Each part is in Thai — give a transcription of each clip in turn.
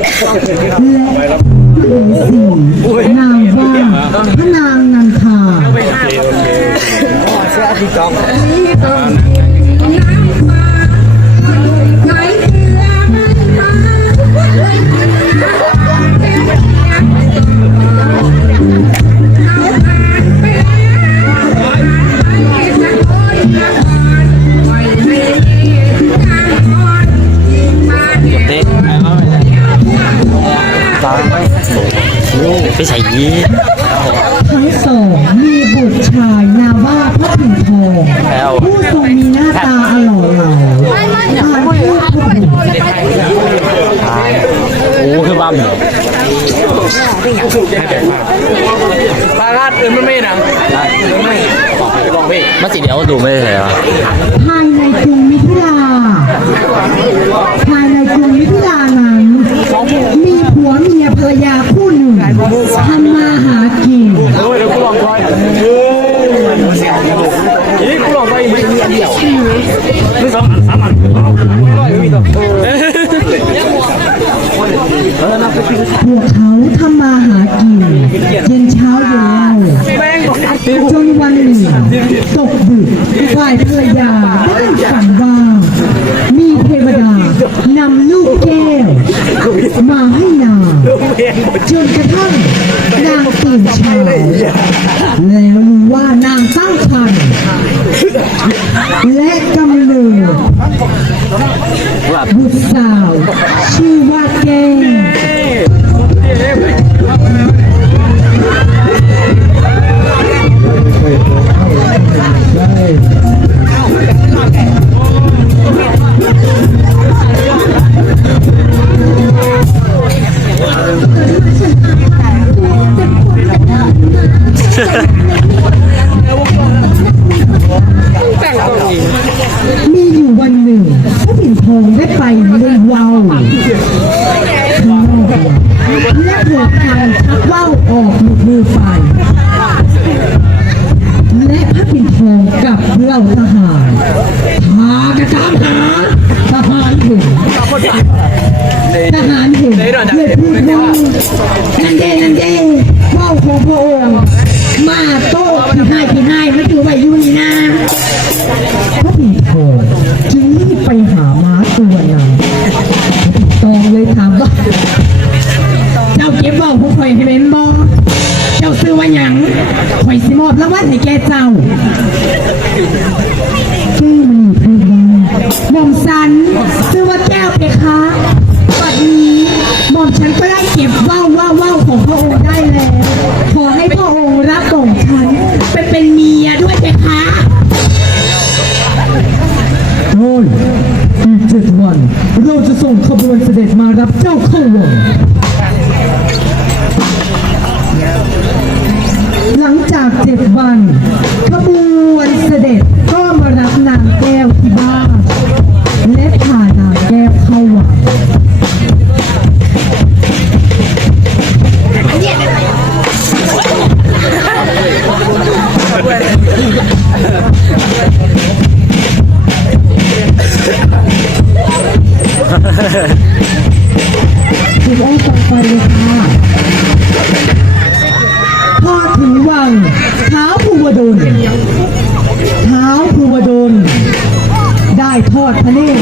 และสี่นางว่าพระนางนันทาไม่ใพวกเขาทำมาหากินเย็นเช้าเย็นเล่าจนวันหนึ่งตกดึกฝ่ายภรรยาได้ฝันว่า มีเทวดานำลูกแก้ว มาให้นางจนกระทั่งนางตื่นเช้าแล้วรู้ว่านางตั้งครรภ์ และกำเนิดบุตรสาว ชื่อว่าแก้ว รางวัลให้แกเจ้าแก้วมันอยู่พูดว่าหม่อมสันซื้อว่าแก้วเพคะบัดนี้หม่อมฉันก็ได้เก็บว่าวว่าวว่าวของพระองค์ได้แล้ว ขอให้พระองค์รับของฉันไปเป็นเมียด้วยเพคะโอ้ยอีกเจ็ดวันเราจะส่งขบวนเสด็จมารับเจ้าเข้าวัง คุณอ้อฟังไปเลยค่ะพ่อถึงวังเท้าภูวดลเท้าภูวดลได้ทอดพระเนตร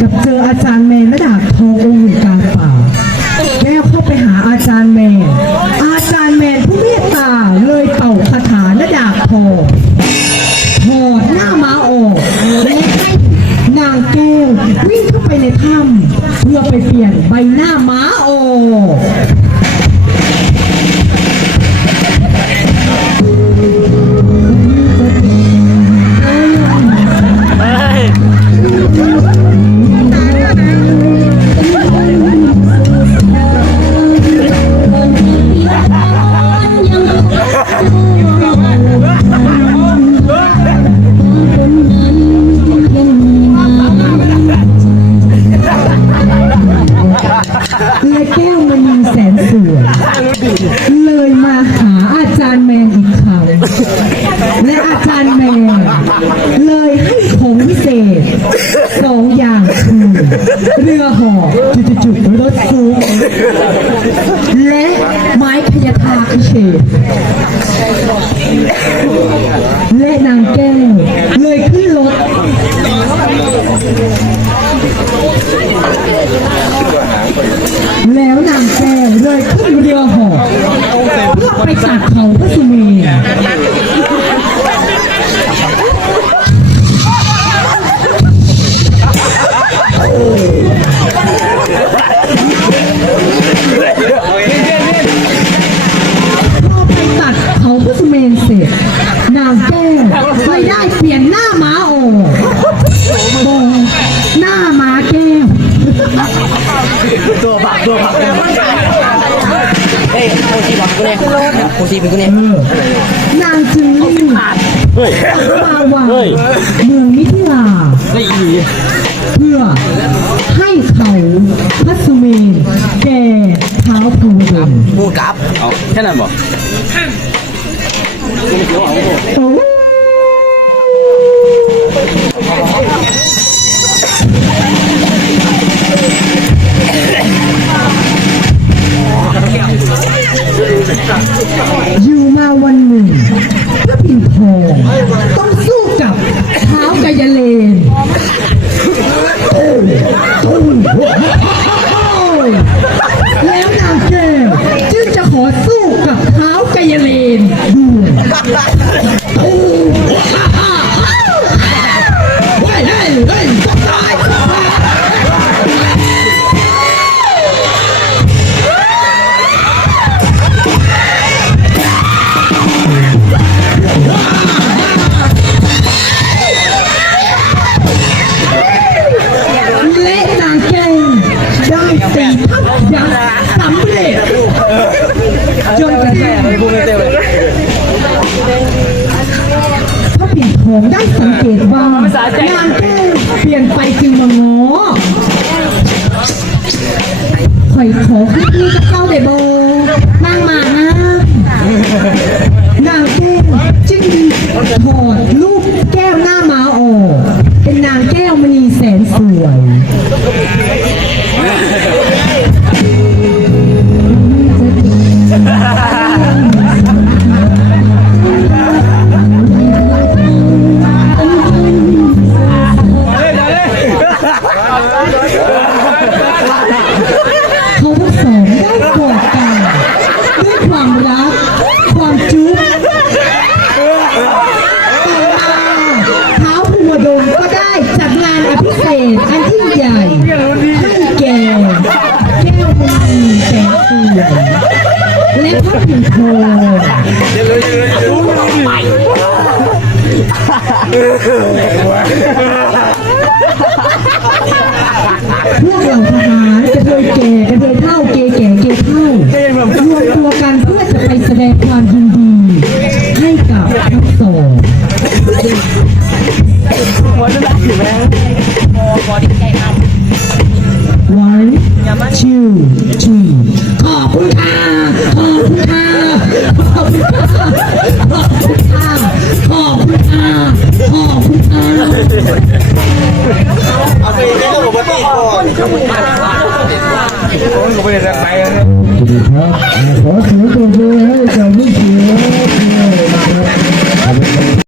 กับเจออาจารย์เมย์ระดาบทององค์ เลยให้ของพิเศษสองอย่างคือเรือหอจุดจุดรถสูงและไม้พยาธาพิเศษและนางแก้วเลยขึ้นรถแล้วนางแก้วเลยขึ้นเรือหอเพื่อไปสากเขาพระสุูซีบอกกูเนี่ยโคซีเป็นกูเนี่ยนางจึงรีบเฮ้ยมาวางเมืองมิถิลาเพื่อให้เขาพัสเมนแก่เท้าภูดมพูดกับเอาแค่นั้นบอก อยู่มาวันหนึ่งพระปิ่นทองต้องสู้กับเท้ากายเล จจนกระทั่งพูดไม่เต็มเลยพระปิ่นทองได้สังเกตว่างานแก้วเปลี่ยนไปจึงมาง้อข่อยขอขึ้นที่กับเจ้าเดโบนั่งมานะ 哈哈哈哈哈哈！